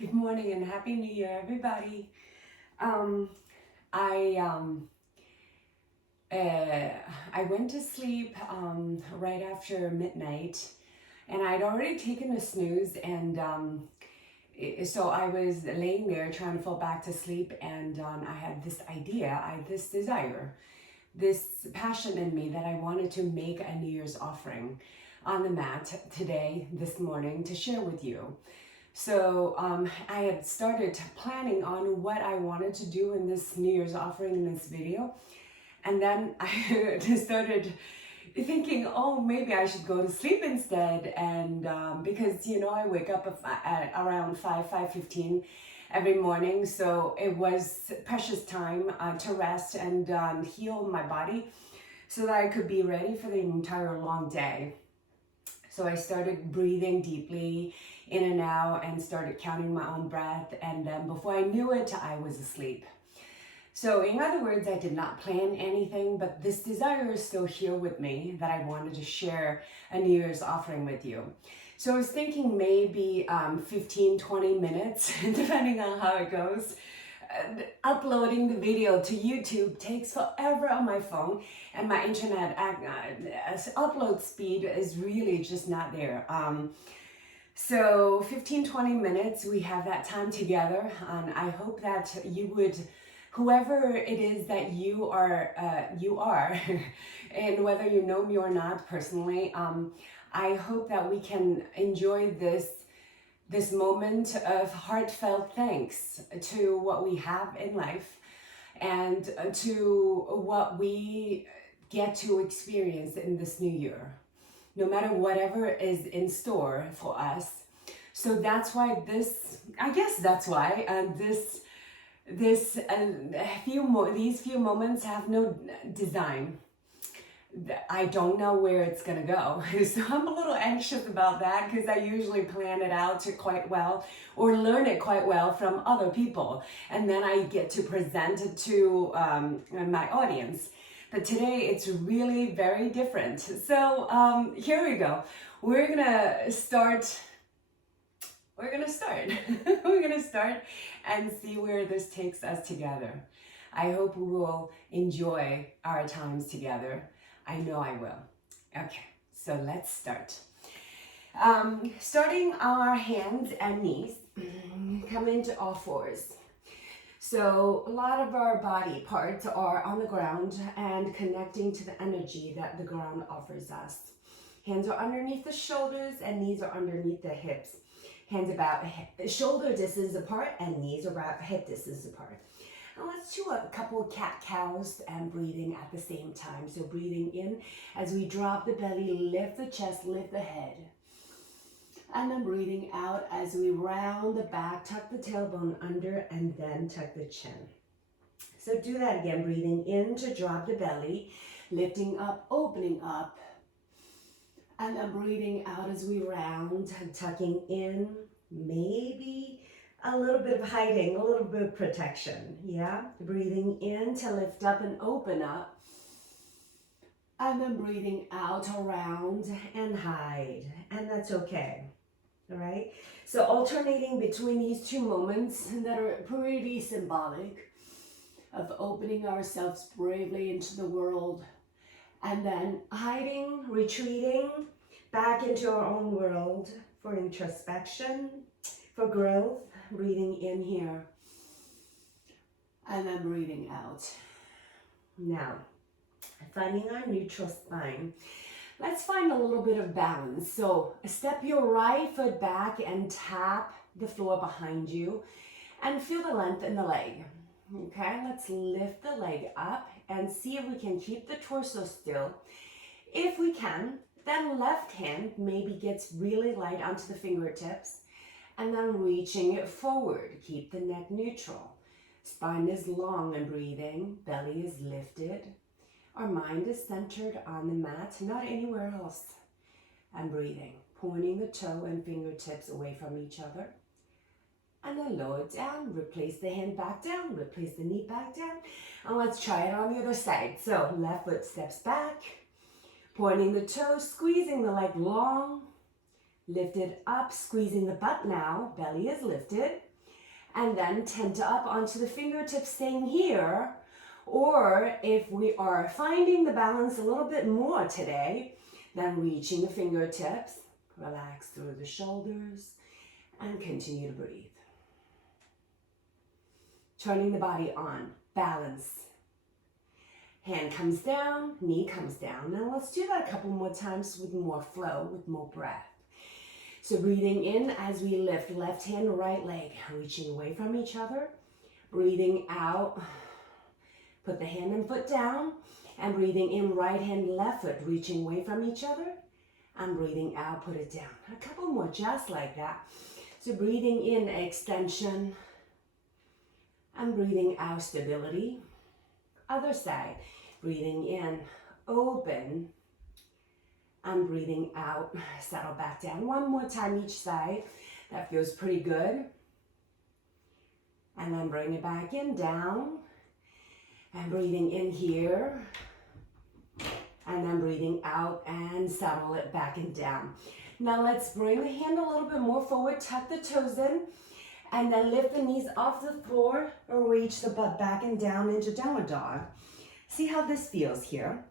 Good morning and Happy New Year, everybody. Um, I um, I went to sleep right after midnight, and I'd already taken a snooze, and so I was laying there trying to fall back to sleep, and I had this idea, this desire, this passion in me that I wanted to make a New Year's offering on the mat today, this morning, to share with you. So I had started planning on what I wanted to do in this New Year's offering in this video. And then I just started thinking, oh, maybe I should go to sleep instead. And because, I wake up at around 5:15 every morning. So it was precious time to rest and heal my body so that I could be ready for the entire long day. So I started breathing deeply in and out and started counting my own breath. And then before I knew it, I was asleep. So in other words, I did not plan anything, but this desire is still here with me that I wanted to share a New Year's offering with you. So I was thinking maybe 15, 20 minutes, depending on how it goes. Uploading the video to YouTube takes forever on my phone, and my internet upload speed is really just not there. So 15, 20 minutes, we have that time together, and I hope that you would, whoever it is that you are, and whether you know me or not personally, I hope that we can enjoy this moment of heartfelt thanks to what we have in life and to what we get to experience in this new year, no matter whatever is in store for us. So that's why these few moments have no design. I don't know where it's gonna go. So I'm a little anxious about that because I usually plan it out quite well or learn it quite well from other people. And then I get to present it to my audience. But today it's really very different. So here we go. We're gonna start. We're gonna start and see where this takes us together. I hope we will enjoy our times together. I know I will. Okay, so let's start. Starting our hands and knees, come into all fours. So a lot of our body parts are on the ground and connecting to the energy that the ground offers us. Hands are underneath the shoulders and knees are underneath the hips. Hands about shoulder distance apart and knees about hip distance apart. And let's do a couple of cat-cows and breathing at the same time. So breathing in as we drop the belly, lift the chest, lift the head. And then breathing out as we round the back, tuck the tailbone under, and then tuck the chin. So do that again, breathing in to drop the belly, lifting up, opening up. And then breathing out as we round, tucking in, maybe a little bit of hiding, a little bit of protection, yeah? Breathing in to lift up and open up. And then breathing out around and hide, and that's okay, all right? So alternating between these two moments that are pretty symbolic of opening ourselves bravely into the world, and then hiding, retreating back into our own world for introspection, for growth. Breathing in here and then breathing out. Now, finding our neutral spine. Let's find a little bit of balance. So step your right foot back and tap the floor behind you and feel the length in the leg. Okay, let's lift the leg up and see if we can keep the torso still. If we can, then left hand maybe gets really light onto the fingertips and then reaching it forward. Keep the neck neutral. Spine is long and breathing, belly is lifted. Our mind is centered on the mat, not anywhere else. And breathing, pointing the toe and fingertips away from each other. And then lower it down, replace the hand back down, replace the knee back down. And let's try it on the other side. So left foot steps back, pointing the toe, squeezing the leg long, lifted up, squeezing the butt now, belly is lifted. And then tent up onto the fingertips staying here. Or if we are finding the balance a little bit more today, then reaching the fingertips, relax through the shoulders, and continue to breathe. Turning the body on, balance. Hand comes down, knee comes down. Now let's do that a couple more times with more flow, with more breath. So breathing in as we lift left hand, right leg, reaching away from each other. Breathing out, put the hand and foot down. And breathing in, right hand, left foot, reaching away from each other. And breathing out, put it down. A couple more just like that. So breathing in, extension. And breathing out, stability. Other side, breathing in, open. And breathing out, settle back down. One more time each side. That feels pretty good. And then bring it back in, down. And breathing in here. And then breathing out and settle it back and down. Now let's bring the hand a little bit more forward, tuck the toes in. And then lift the knees off the floor or reach the butt back and down into downward dog. See how this feels here.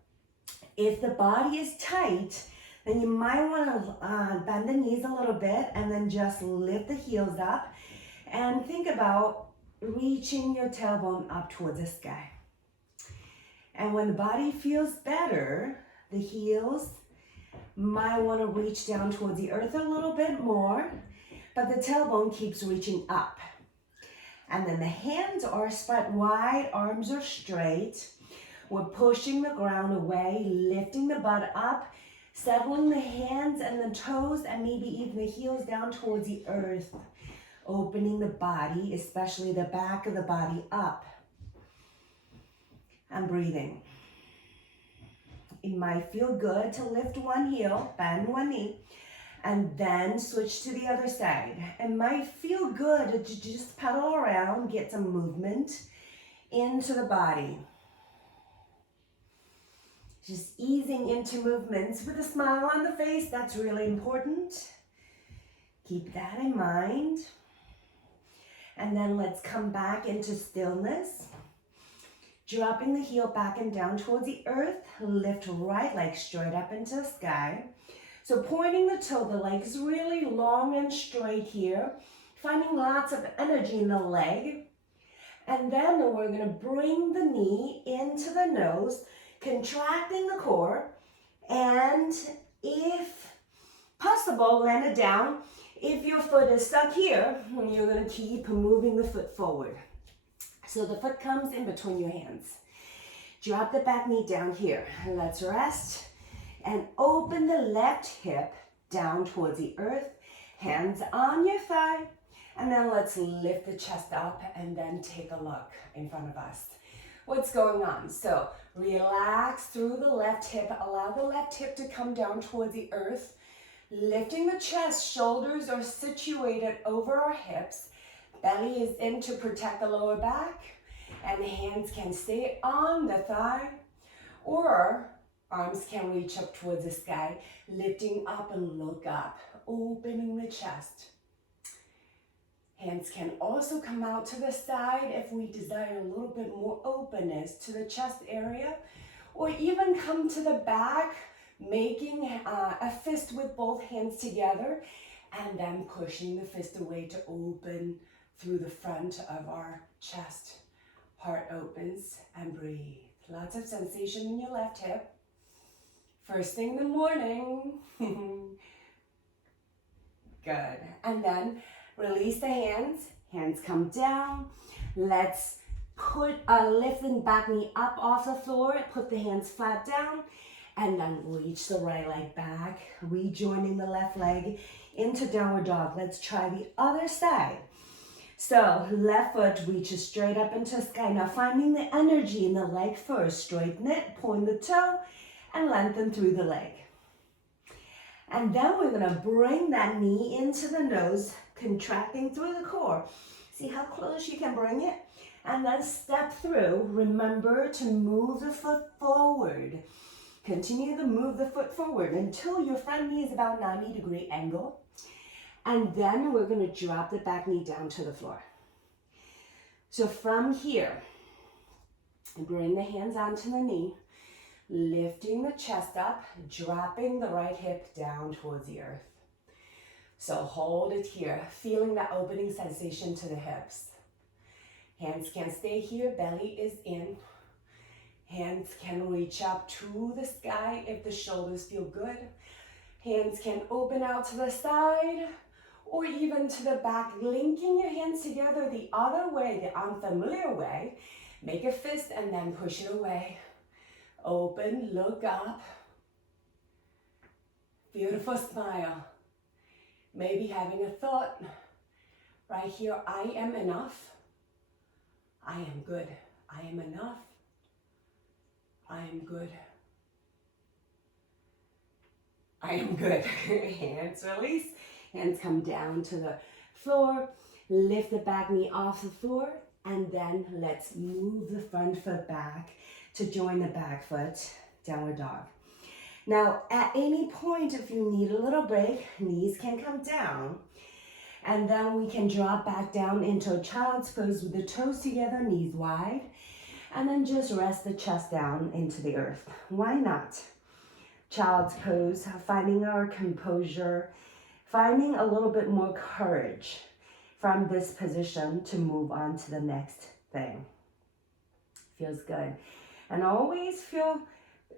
If the body is tight, then you might want to bend the knees a little bit and then just lift the heels up and think about reaching your tailbone up towards the sky. And when the body feels better, the heels might want to reach down towards the earth a little bit more, but the tailbone keeps reaching up. And then the hands are spread wide, arms are straight. We're pushing the ground away, lifting the butt up, settling the hands and the toes and maybe even the heels down towards the earth. Opening the body, especially the back of the body up. And breathing. It might feel good to lift one heel, bend one knee, and then switch to the other side. It might feel good to just pedal around, get some movement into the body. Just easing into movements with a smile on the face, that's really important. Keep that in mind. And then let's come back into stillness. Dropping the heel back and down towards the earth. Lift right leg straight up into the sky. So pointing the toe, the leg's really long and straight here. Finding lots of energy in the leg. And then we're going to bring the knee into the nose, contracting the core. And if possible, land it down. If your foot is stuck here, you're going to keep moving the foot forward. So the foot comes in between your hands. Drop the back knee down here. Let's rest and open the left hip down towards the earth. Hands on your thigh. And then let's lift the chest up and then take a look in front of us. What's going on? So relax through the left hip. Allow the left hip to come down towards the earth. Lifting the chest, shoulders are situated over our hips. Belly is in to protect the lower back, and the hands can stay on the thigh, or arms can reach up towards the sky, lifting up and look up, opening the chest. Hands can also come out to the side if we desire a little bit more openness to the chest area, or even come to the back, making a fist with both hands together, and then pushing the fist away to open through the front of our chest. Heart opens and breathe. Lots of sensation in your left hip. First thing in the morning. Good. And then release the hands. Hands come down. Let's put a lifting back knee up off the floor. Put the hands flat down. And then reach the right leg back. Rejoining the left leg into downward dog. Let's try the other side. So left foot reaches straight up into the sky. Now finding the energy in the leg first. Straighten it, point the toe, and lengthen through the leg. And then we're going to bring that knee into the nose, contracting through the core. See how close you can bring it? And then step through. Remember to move the foot forward. Continue to move the foot forward until your front knee is about 90-degree angle. And then we're going to drop the back knee down to the floor. So from here, bring the hands onto the knee, lifting the chest up, dropping the right hip down towards the earth. So hold it here, feeling that opening sensation to the hips. Hands can stay here, belly is in. Hands can reach up to the sky if the shoulders feel good. Hands can open out to the side or even to the back, linking your hands together the other way, the unfamiliar way. Make a fist and then push it away. Open, look up. Beautiful smile. Maybe having a thought. Right here, I am enough. I am good. I am enough. I am good. I am good. Hands release. Hands come down to the floor. Lift the back knee off the floor. And then let's move the front foot back to join the back foot. Downward dog. Now, at any point, if you need a little break, knees can come down. And then we can drop back down into a child's pose with the toes together, knees wide. And then just rest the chest down into the earth. Why not? Child's pose, finding our composure, finding a little bit more courage from this position to move on to the next thing. Feels good. And always feel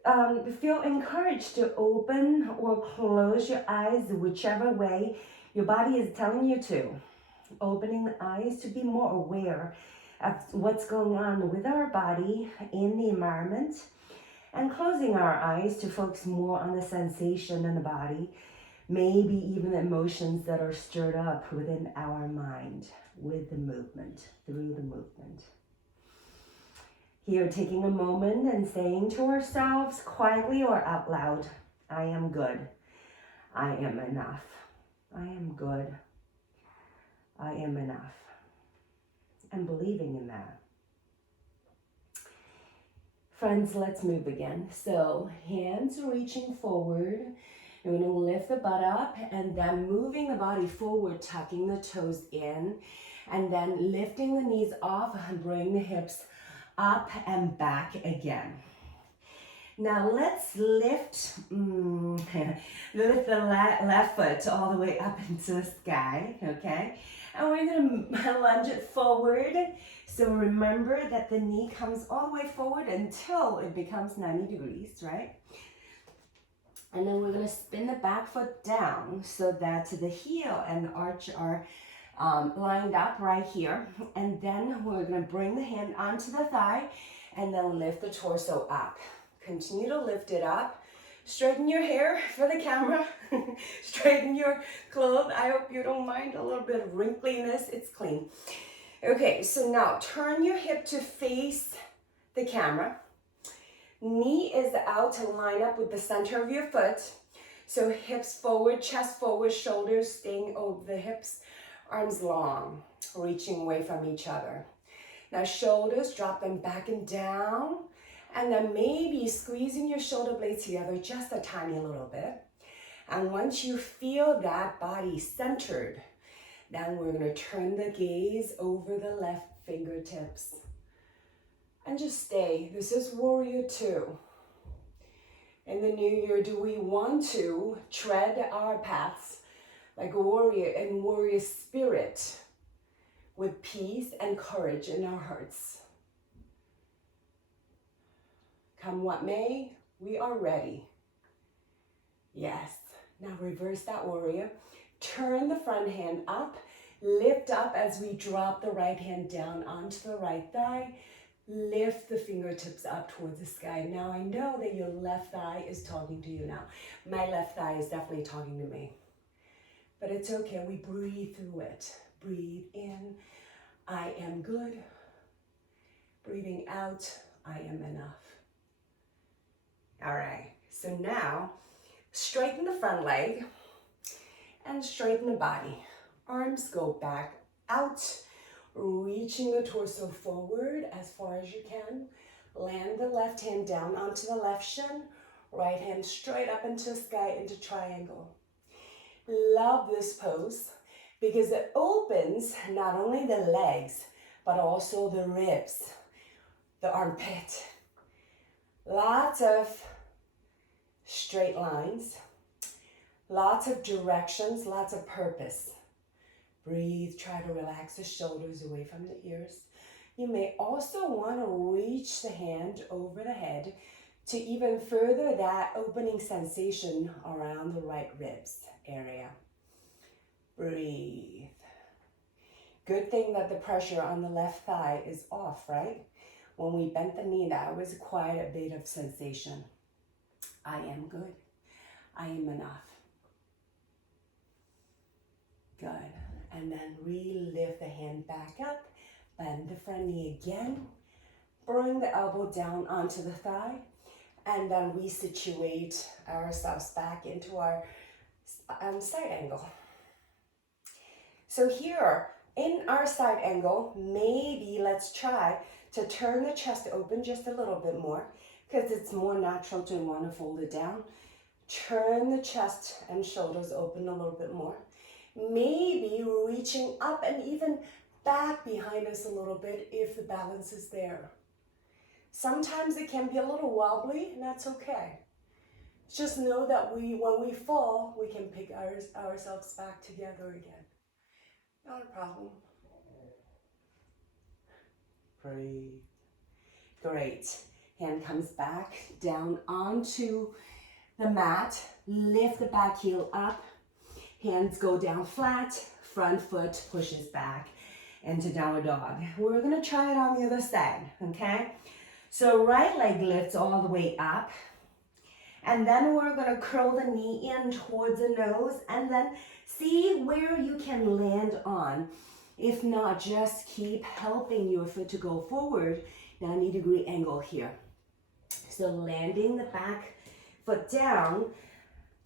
encouraged to open or close your eyes whichever way your body is telling you to. Opening the eyes to be more aware of what's going on with our body in the environment, and closing our eyes to focus more on the sensation in the body, maybe even the emotions that are stirred up within our mind with the movement, through the movement. Here, taking a moment and saying to ourselves quietly or out loud, I am good. I am enough. I am good. I am enough. And believing in that. Friends, let's move again. So hands reaching forward. You're going to lift the butt up and then moving the body forward, tucking the toes in, and then lifting the knees off and bring the hips up and back again. Now let's lift the left foot all the way up into the sky, okay? And we're gonna lunge it forward. So remember that the knee comes all the way forward until it becomes 90 degrees, right? And then we're gonna spin the back foot down so that the heel and the arch are lined up right here. And then we're gonna bring the hand onto the thigh and then lift the torso up. Continue to lift it up. Straighten your hair for the camera. Straighten your clothes. I hope you don't mind a little bit of wrinkliness. It's clean. Okay, so now turn your hip to face the camera. Knee is out to line up with the center of your foot. So hips forward, chest forward, shoulders staying over the hips, arms long, reaching away from each other. Now shoulders, drop them back and down. And then maybe squeezing your shoulder blades together just a tiny little bit. And once you feel that body centered, then we're going to turn the gaze over the left fingertips. And just stay. This is Warrior 2. In the new year, do we want to tread our paths like a warrior and warrior spirit with peace and courage in our hearts? Come what may, we are ready. Yes. Now reverse that warrior. Turn the front hand up. Lift up as we drop the right hand down onto the right thigh. Lift the fingertips up towards the sky. Now I know that your left thigh is talking to you now. My left thigh is definitely talking to me. But it's okay. We breathe through it. Breathe in. I am good. Breathing out. I am enough. All right, so now straighten the front leg and straighten the body. Arms go back out, reaching the torso forward as far as you can. Land the left hand down onto the left shin, right hand straight up into the sky into triangle. Love this pose because it opens not only the legs, but also the ribs, the armpit. Lots of straight lines, lots of directions, lots of purpose. Breathe, try to relax the shoulders away from the ears. You may also want to reach the hand over the head to even further that opening sensation around the right ribs area. Breathe. Good thing that the pressure on the left thigh is off, right? When we bent the knee, that was quite a bit of sensation. I am good. I am enough. Good. And then re-lift the hand back up. Bend the front knee again. Bring the elbow down onto the thigh. And then we situate ourselves back into our side angle. So here, in our side angle, maybe let's try to turn the chest open just a little bit more, because it's more natural to want to fold it down. Turn the chest and shoulders open a little bit more. Maybe reaching up and even back behind us a little bit if the balance is there. Sometimes it can be a little wobbly, and that's okay. Just know that when we fall, we can pick ourselves back together again. Not a problem. Breathe. Great. Hand comes back down onto the mat. Lift the back heel up. Hands go down flat. Front foot pushes back into downward dog. We're going to try it on the other side, okay? So right leg lifts all the way up. And then we're going to curl the knee in towards the nose and then see where you can land on. If not, just keep helping your foot to go forward. 90-degree angle here. So landing the back foot down,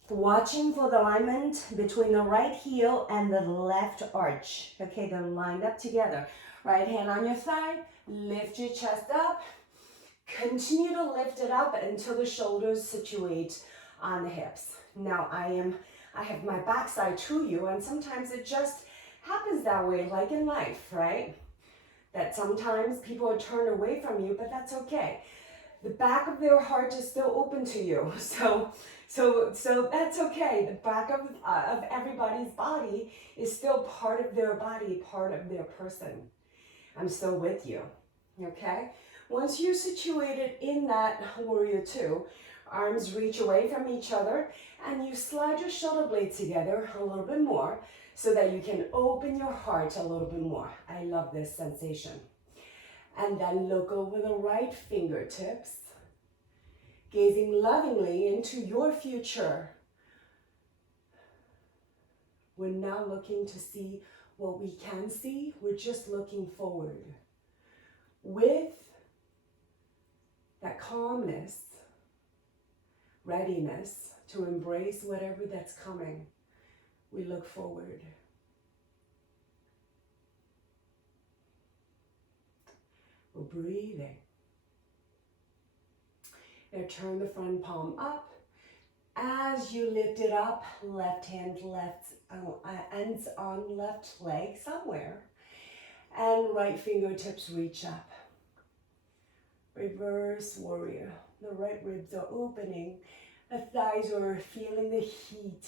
watching for the alignment between the right heel and the left arch. Okay, they're lined up together. Right hand on your thigh, lift your chest up. Continue to lift it up until the shoulders situate on the hips. Now I have my backside to you, and sometimes it just happens that way, like in life, right? That sometimes people are turned away from you, but that's okay. The back of their heart is still open to you, so that's okay. The back of everybody's body is still part of their body, part of their person. I'm still with you, okay? Once you're situated in that warrior two, arms reach away from each other and you slide your shoulder blades together a little bit more so that you can open your heart a little bit more. I love this sensation. And then look over the right fingertips, gazing lovingly into your future. We're not looking to see what we can see, we're just looking forward. With that calmness, readiness to embrace whatever that's coming, we look forward. We're breathing. Now turn the front palm up. As you lift it up, left hand ends on left leg somewhere, and right fingertips reach up. Reverse warrior. The right ribs are opening. The thighs are feeling the heat.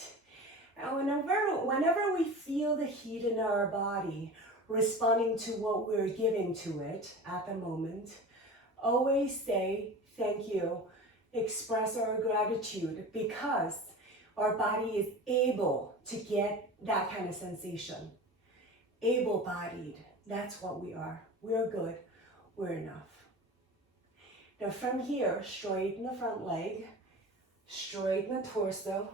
And whenever we feel the heat in our body, responding to what we're giving to it at the moment, always say thank you. Express our gratitude because our body is able to get that kind of sensation. Able-bodied. That's what we are. We're good. We're enough. Now from here, straighten the front leg, straighten the torso,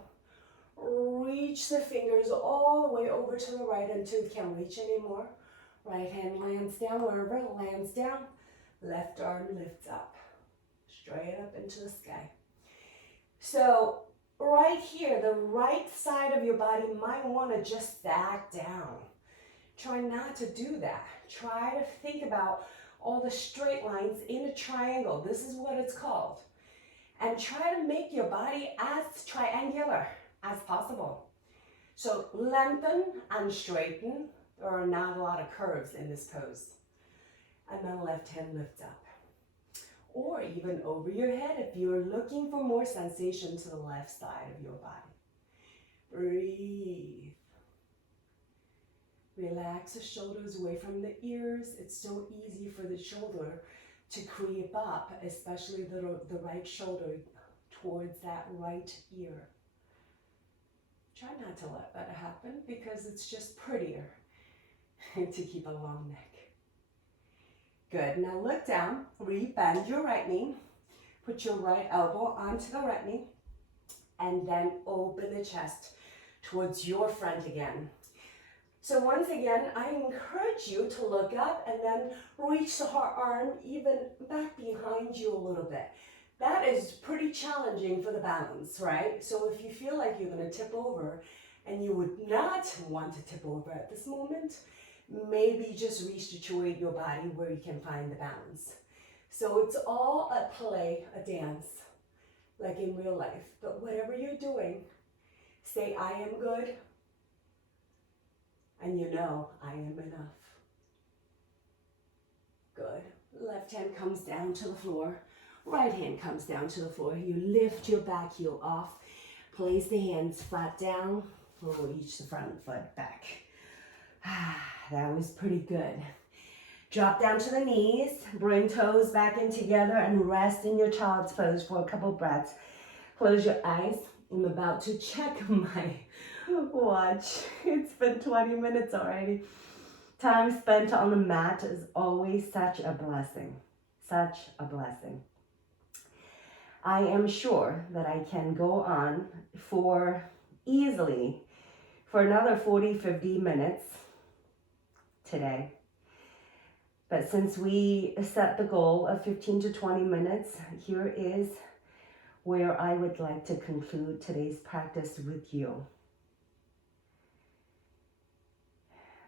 reach the fingers all the way over to the right until you can't reach anymore. Right hand lands down wherever it lands down, left arm lifts up, straight up into the sky. So right here, the right side of your body might want to just back down. Try not to do that. Try to think about all the straight lines in a triangle. This is what it's called. And try to make your body as triangular as possible. So lengthen and straighten. There are not a lot of curves in this pose. And then left hand lifts up. Or even over your head if you're looking for more sensation to the left side of your body. Breathe. Relax the shoulders away from the ears. It's so easy for the shoulder to creep up, especially the right shoulder towards that right ear. Try not to let that happen because it's just prettier to keep a long neck. Good, now look down, re-bend your right knee, put your right elbow onto the right knee, and then open the chest towards your front again. So once again, I encourage you to look up and then reach the arm even back behind you a little bit. That is pretty challenging for the balance, right? So if you feel like you're gonna tip over and you would not want to tip over at this moment, maybe just resituate your body where you can find the balance. So it's all a play, a dance, like in real life. But whatever you're doing, say, I am good, and you know I am enough. Good. Left hand comes down to the floor. Right hand comes down to the floor. You lift your back heel off. Place the hands flat down. Reach the front foot back. That was pretty good. Drop down to the knees. Bring toes back in together and rest in your child's pose for a couple breaths. Close your eyes. I'm about to check my watch. It's been 20 minutes already. Time spent on the mat is always such a blessing. Such a blessing. I am sure that I can go on for easily for another 40-50 minutes today. But since we set the goal of 15 to 20 minutes, here is where I would like to conclude today's practice with you.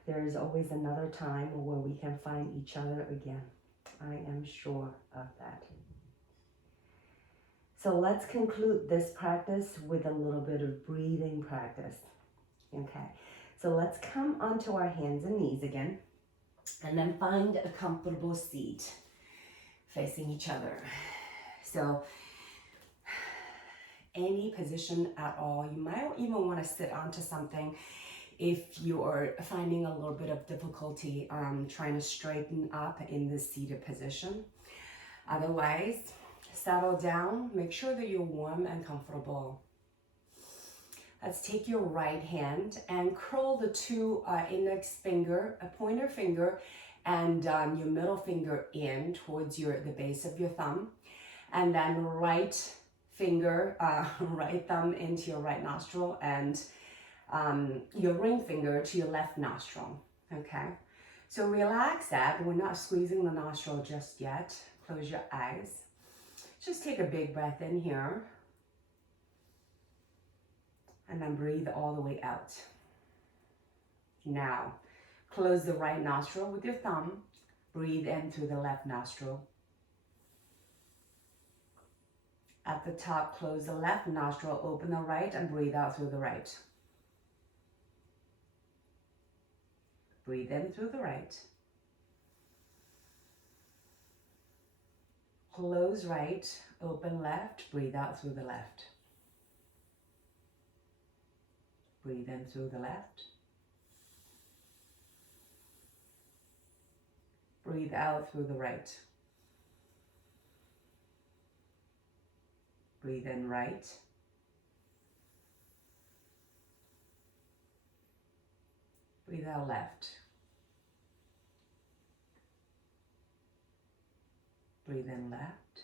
There is always another time where we can find each other again. I am sure of that. So let's conclude this practice with a little bit of breathing practice. Okay, so let's come onto our hands and knees again, and then find a comfortable seat facing each other. So any position at all. You might even want to sit onto something if you're finding a little bit of difficulty trying to straighten up in this seated position. Otherwise, settle down, make sure that you're warm and comfortable. Let's take your right hand and curl the two index finger, a pointer finger, and your middle finger in towards the base of your thumb. And then right finger, right thumb into your right nostril, and your ring finger to your left nostril, okay? So relax that. We're not squeezing the nostril just yet. Close your eyes. Just take a big breath in here. And then breathe all the way out. Now, close the right nostril with your thumb. Breathe in through the left nostril. At the top, close the left nostril, open the right, and breathe out through the right. Breathe in through the right. Close right, open left, breathe out through the left. Breathe in through the left. Breathe out through the right. Breathe in right. Breathe out left. Breathe in left.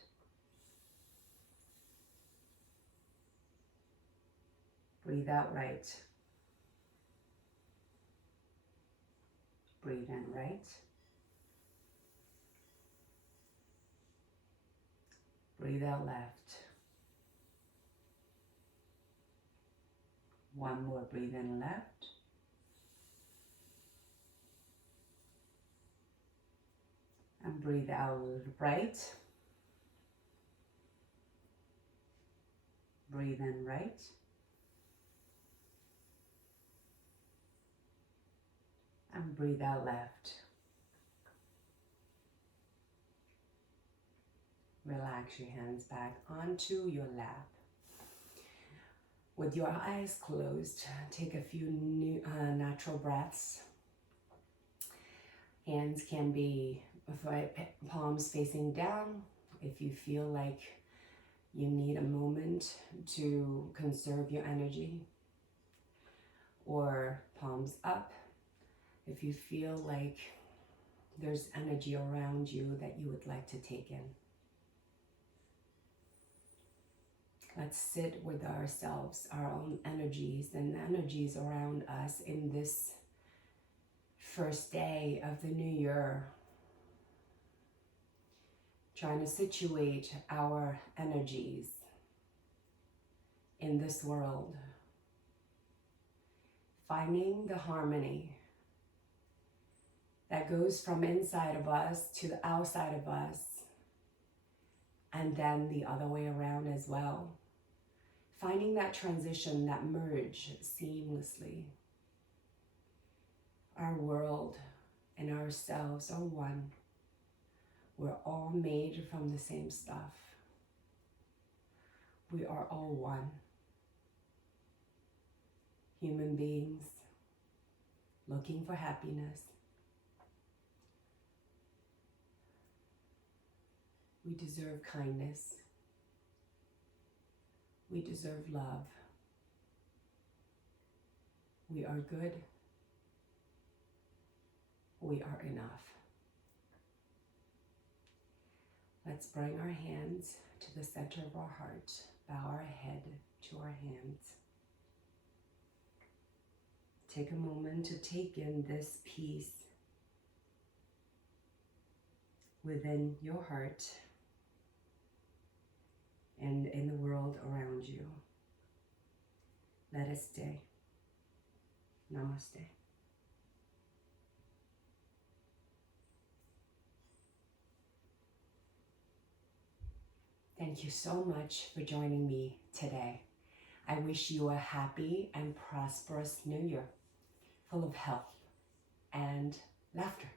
Breathe out right. Breathe in right. Breathe out left. One more, breathe in left. And breathe out right. Breathe in right. And breathe out left. Relax your hands back onto your lap. With your eyes closed, take a few natural breaths. Hands can be palms facing down. If you feel like you need a moment to conserve your energy, or palms up if you feel like there's energy around you that you would like to take in. Let's sit with ourselves, our own energies and the energies around us in this first day of the new year. Trying to situate our energies in this world. Finding the harmony that goes from inside of us to the outside of us, and then the other way around as well. Finding that transition, that merge seamlessly. Our world and ourselves are one. We're all made from the same stuff. We are all one. Human beings looking for happiness. We deserve kindness. We deserve love. We are good. We are enough. Let's bring our hands to the center of our heart. Bow our head to our hands. Take a moment to take in this peace within your heart and in the world around you. Let us stay. Namaste. Thank you so much for joining me today. I wish you a happy and prosperous new year, full of health and laughter.